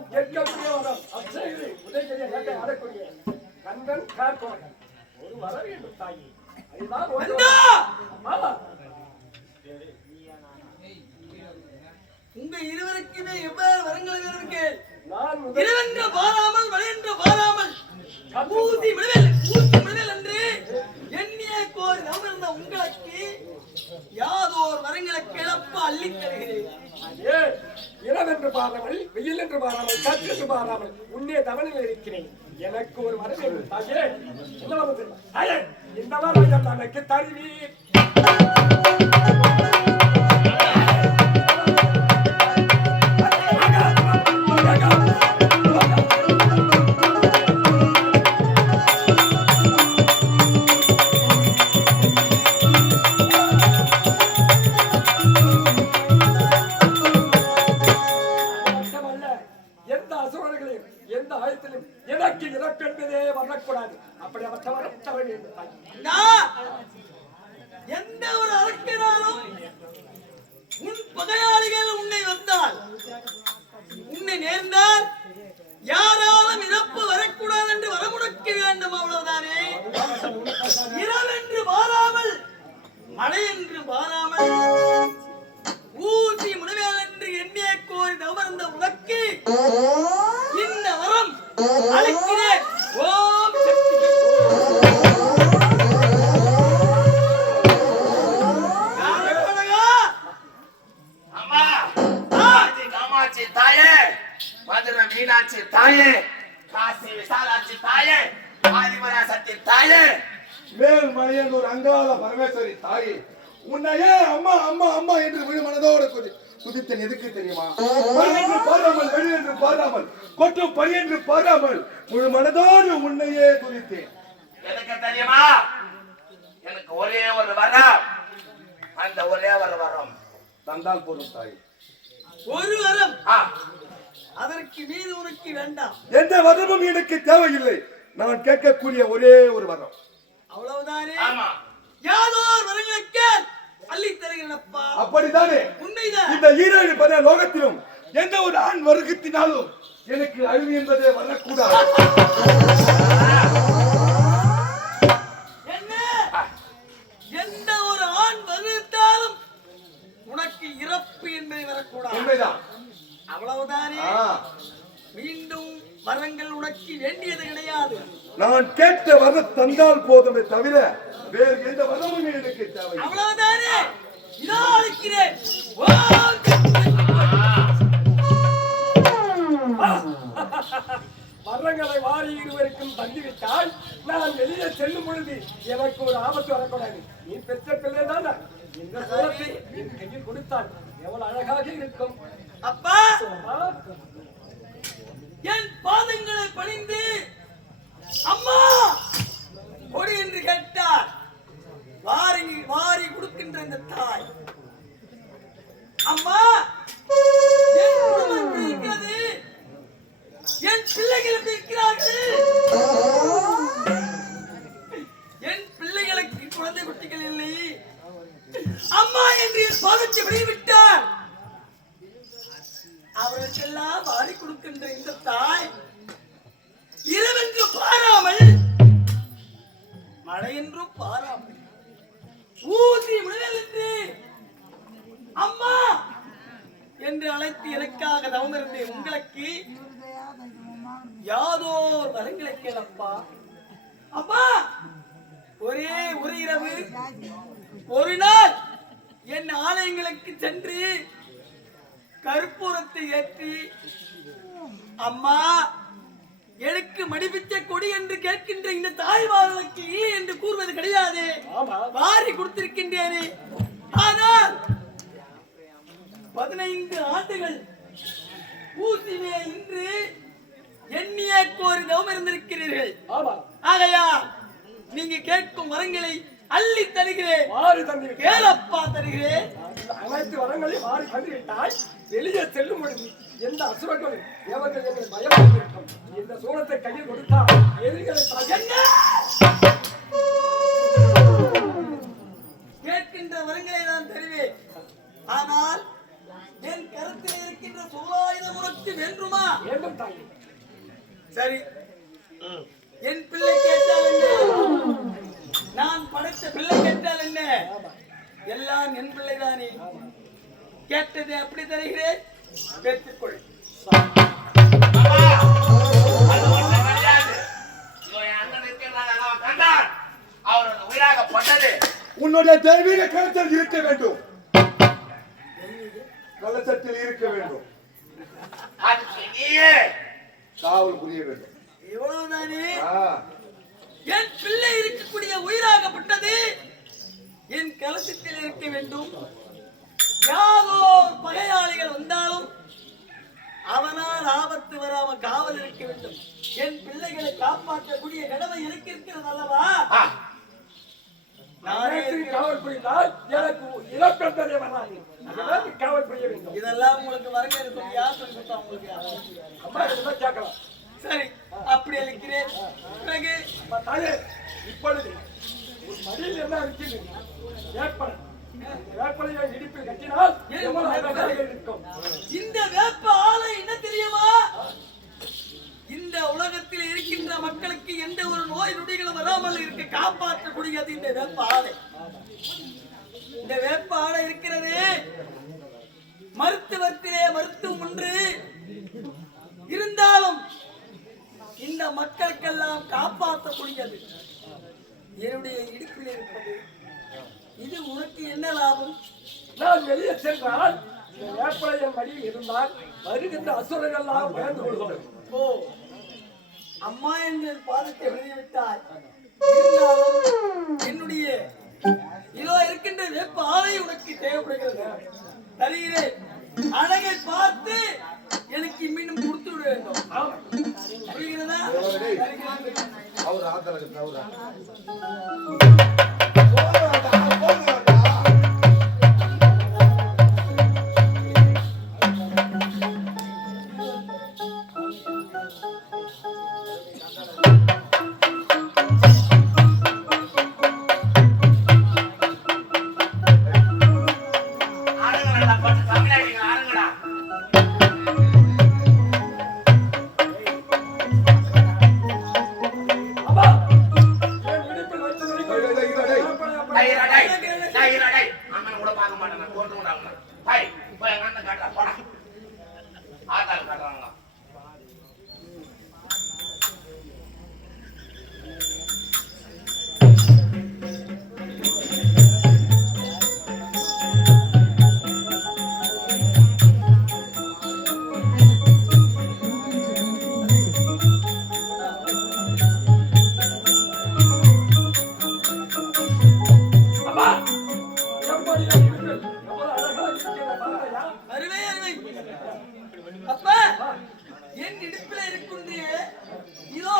நான் கேட்கக்கூடிய வரம் அச்சகிரி உதயகிரி வேட்டை ஆடக்கூடிய கந்தன் கார்கோடன் ஒரு வர வேண்டும் தாயி. உங்க இருவருக்குமே எவ்வாறு வரங்கள் இருக்கு? இருவென்று பாராமல் வளையென்று பாராமல் ஊசி விடுதல் என்று எண்ணிய கோரி அமர்ந்த உங்களுக்கு யாதோர் வரங்களை கிளப்ப அள்ளித் தருகிறேன். இரவென்று பாராமல் வெயில் என்று பாராமல் கற்று பாராமல் உன்னே தவணையில் இருக்கிறேன். எனக்கு ஒரு வரம் வேண்டும் தாயே. இந்த வரம் எனக்கு தருவீர். எந்த ஆயத்திலும் எனக்கு இறப்பு என்பதே வரக்கூடாது. அப்படி அவர் எந்த ஒரு அரக்கனாலும் உன் பகையாளிகள் உன்னை வந்தால் உன்னை நேர்ந்தால் யாராலும் இறப்பு வரக்கூடாது என்று வரமுடக்க வேண்டும். அவ்வளவுதானே. இரவென்று பாராமல் மழை என்று பாராமல் ஊசி முனைவேல் என்று எண்ணிய கோரி அமர்ந்த உனக்கு இந்த வரம் அளிக்கிறேன். ஓம் சக்தி. அம்மா காமாட்சி தாயே, மதுரை மீனாட்சி தாயே, காசி விசாலாட்சி தாயே, ஆதிபராசக்தி தாயே, மேல்மலையனூர் அங்காள பரமேஸ்வரி தாயே, உன்னையே அம்மா அம்மா அம்மா என்று விழு மனதோடு குதித்தன். எதுக்கு தெரியுமா? என்று பாராமல் வெளி என்று பாராமல் கொட்டும் பணி என்று பாராமல் முழு மனதோடு உன்னையே குதித்தேன். எதுக்கு தெரியுமா? எனக்கு ஒரே ஒரு வரம், அந்த ஒரே ஒரு வரம் தந்தால் போதும் தாய். ஒரு வரம், அதற்கு மீது உனக்கு வேண்டாம். எந்த வரமும் எனக்கு தேவையில்லை. நான் கேட்கக்கூடிய ஒரே ஒரு வரம். அவ்வளவுதானே. ஆமா. யாதோ வரங்களுக்கு அள்ளி தருகிறப்பா. அப்படித்தானே. உண்மைதான். இந்த ஈரேழு பத லோகத்திலும் எந்த ஒரு ஆண் வருகத்தினாலும் எனக்கு அழிவு என்பதே வரக்கூடாது. என்ன? எந்த ஒரு ஆண் வருத்தாலும் உனக்கு இறப்பு என்பது வரக்கூடாது. உண்மைதான். அவ்வளவுதானே. மீண்டும் வரங்கள் உனக்கு வேண்டியது கிடையாது. நான் கேட்ட வர தந்தால் போதுமே தவிர வேறு எந்த வரமும் எனக்கு தேவை. அவ்வளவுதானே. இதோ அழைக்கிறேன். வரங்களை வாரி இருவருக்கும் தந்துவிட்டால் நான் வெளியே செல்லும் பொழுது எனக்கு ஒரு ஆபத்து வரக்கூடாது. நீ பெற்ற பிள்ளை தானே. இந்த சோளத்தை என் கையில் கொடுத்தால் எவ்வளவு அழகாக இருக்கும். அப்பா, என் பாதங்களை பணிந்து அம்மா கொடி என்று கேட்டார். வாரி வாரி கொடுக்கின்ற இந்த தாய், அம்மா என் குடும்பம் இருக்கிறது, என் பிள்ளைகள் இருக்கிறார்கள், என் பிள்ளைகளுக்கு குழந்தை குட்டிகள் இல்லை, அம்மா என்று என் பாதத்தை விடுவிட்டார். அவர்களுக்கெல்லாம் வாரி கொடுக்கின்ற இந்த தாய் இரவென்று பாராமல் மழை என்றும் பாராமல் ஊசி விடுதல் என்று அம்மா என்று அழைத்து எனக்காக தவம் இருந்தேன். உங்களுக்கு யாதோ வரங்களை கேளப்பா. அம்மா, ஒரே ஒரு இரவு ஒரு நாள் என் ஆலயங்களுக்கு சென்று கற்பூரத்தை ஏற்றி அம்மா எனக்கு மடிப்பிச்ச கொடி என்று கேட்கின்ற இந்த தாய்மார்களுக்கு இல்லை என்று கூறுவது கிடையாது. வாரி கொடுத்திருக்கின்றேனே. ஆனால் 15 ஆண்டுகள் ஊசி மேல் இன்று எண்ணிய கோரி தவம் இருந்திருக்கிறீர்கள். ஆகையா நீங்க கேட்கும் வரங்களை அள்ளி தருகிறேன். கேளப்பா தருகிறேன். அனைத்து வரங்களையும் வாரி தந்துவிட்டால் வெளியே செல்லும் பொழுது எந்த அசுரங்களும் தேவர்கள் எங்களை பயப்பட்டிருக்கும். இந்த சூழத்தை கையில் கொடுத்தால் எதிரிகளை கேட்கின்ற வரங்களை நான் தருவேன். ஆனால் என் கருத்தில் இருக்கின்ற சூழாயுதம் உனக்கு வென்றுமா? வேண்டும் தாயே. சரி, என் பிள்ளை கேட்டால் என்ன, நான் படைத்த பிள்ளை கேட்டால் என்ன, எல்லாம் என் பிள்ளைதானே. கேட்டதை அப்படி தருகிறேன், பெற்றுக்கொள். அது ஒண்ணும் கிடையாது. இதோ என் அண்ணன் இருக்கிறான், அவன் கண்டான். அவரது உயிராகப்பட்டது உன்னுடைய தெய்வீக கலத்தில் இருக்க வேண்டும். கலசத்தில் இருக்க வேண்டும். அதுக்கு நீயே காவல் புரிய வேண்டும். இவ்வளவுதானே? ஆ. என் பிள்ளை இருக்கக்கூடிய உயிராகப்பட்டது என் கலசத்தில் இருக்க வேண்டும். யாரோ பகையாளிகள் வந்தாலும் அவனால் ஆபத்து வராமல் காவல் இருக்க வேண்டும். என் பிள்ளைகளை காப்பாற்றக்கூடிய கடமை எனக்கு இருக்கிறது அல்லவா? நானே காவல் புரிந்தால் எனக்கு இழப்பென்பதே வராது. அதனால் காவல் புரிய வேண்டும். இதெல்லாம் உங்களுக்கு வரங்க சொல்லி யார் சொல்லி கொடுத்தா உங்களுக்கு? அம்மா கிட்ட கேட்கலாம். சரி, அப்படி அளிக்கிறேன். பிறகு தாயே, இப்பொழுது ஒரு மடியில் என்ன இருக்குது? வேப்பலை. வேப்பலையை இடிப்பில் கட்டினால் எவ்வளவு அழகாக இருக்கும். இந்த வேப்ப ஆலை என்ன தெரியுமா? இந்த உலகத்தில் இருக்கின்ற மக்களுக்கு எந்த ஒரு நோய் நொடிகளும் வராமல் இருக்க காப்பாற்றக்கூடியது இந்த வேப்ப ஆலை. இந்த வேப்ப ஆலை இருக்கிறது மருத்துவத்திலே மருத்துவம் ஒன்று இருந்தாலும் இந்த மக்களுக்கெல்லாம் காப்பாற்றக்கூடியது என்னுடைய இடுப்பில் இருப்பது. இது உனக்கு என்ன லாபம்? நான் வெளியே சென்றால் இந்த வேப்பலையின் மடியில் இருந்தால் வருகின்ற அசுரர்கள் எல்லாம் பயந்து கொள்வார்கள். ஓ, அம்மா எங்கள் பாதத்தை எழுதிவிட்டாய். இருந்தாலும் என்னுடைய இதோ இருக்கின்ற வேப்ப ஆலை உனக்கு தேவைப்படுகிறது. தருகிறேன். அழகை பார்த்து எனக்கு மீண்டும் கொடுத்து விட வேண்டும். புரிகிறதா? அவர் ஆதரவு தவறா. ஆளுங்கடா பட்டு தமிழாடிங்க ஆளுங்கடா. அம்மா, என் இடுப்பில் வைத்திருக்கிற வேப்பலை தைரடை அண்ணன் கூட பார்க்க மாட்டேன், நான் கொண்டு விடாங்க. ஹாய், போய் எங்க அண்ணன் காட்டுறா போடா. ஆத்தாள் காட்டுறாங்க. அம்மா, எப்படி என் இடுப்பில் எவ்வளவு அழகாக இருக்கிறது பாருயா. அருமை அருமை. அப்பா, என் இடுப்பில் இருக்கின்ற இதோ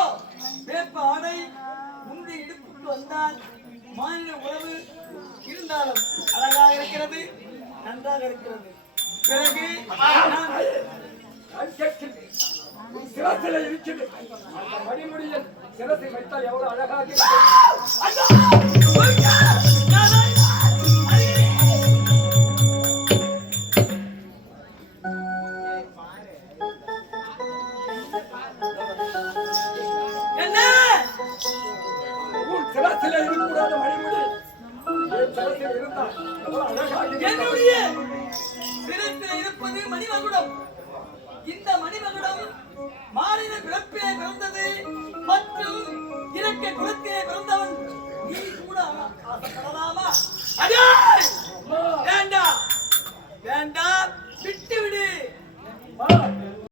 வேப்ப ஆடை உன்னுடைய இடுப்புக்கு வந்தால் மாநில உறவு இருந்தாலும் அழகாக இருக்கிறது, நன்றாக இருக்கிறது. பிறகு நான் நான் கேட்கின்றேன். உன் சிரசிலே இருக்கிறது. அந்த மணிமுடியில் சிரசை வைத்தால் எவ்வளவு அழகாக இருக்கிறது. என்ன உன் சிரசிலே இருக்கக்கூடாத மணிமுடி என் சிரசில் இருந்தால் எவ்வளவு அழகாக இருக்கிறது. என்னுடைய சிரத்தில் இருப்பது மணிமகுடம். இந்த மணிமகுடம் மாநில பிறப்பிலே பிறந்தது மற்றும் இறக்க குலத்திலே பிறந்தவன். நீ கூட ஆசைப்படலாமா? அடே! வேண்டாம் வேண்டாம், விட்டு விடு. அம்மா,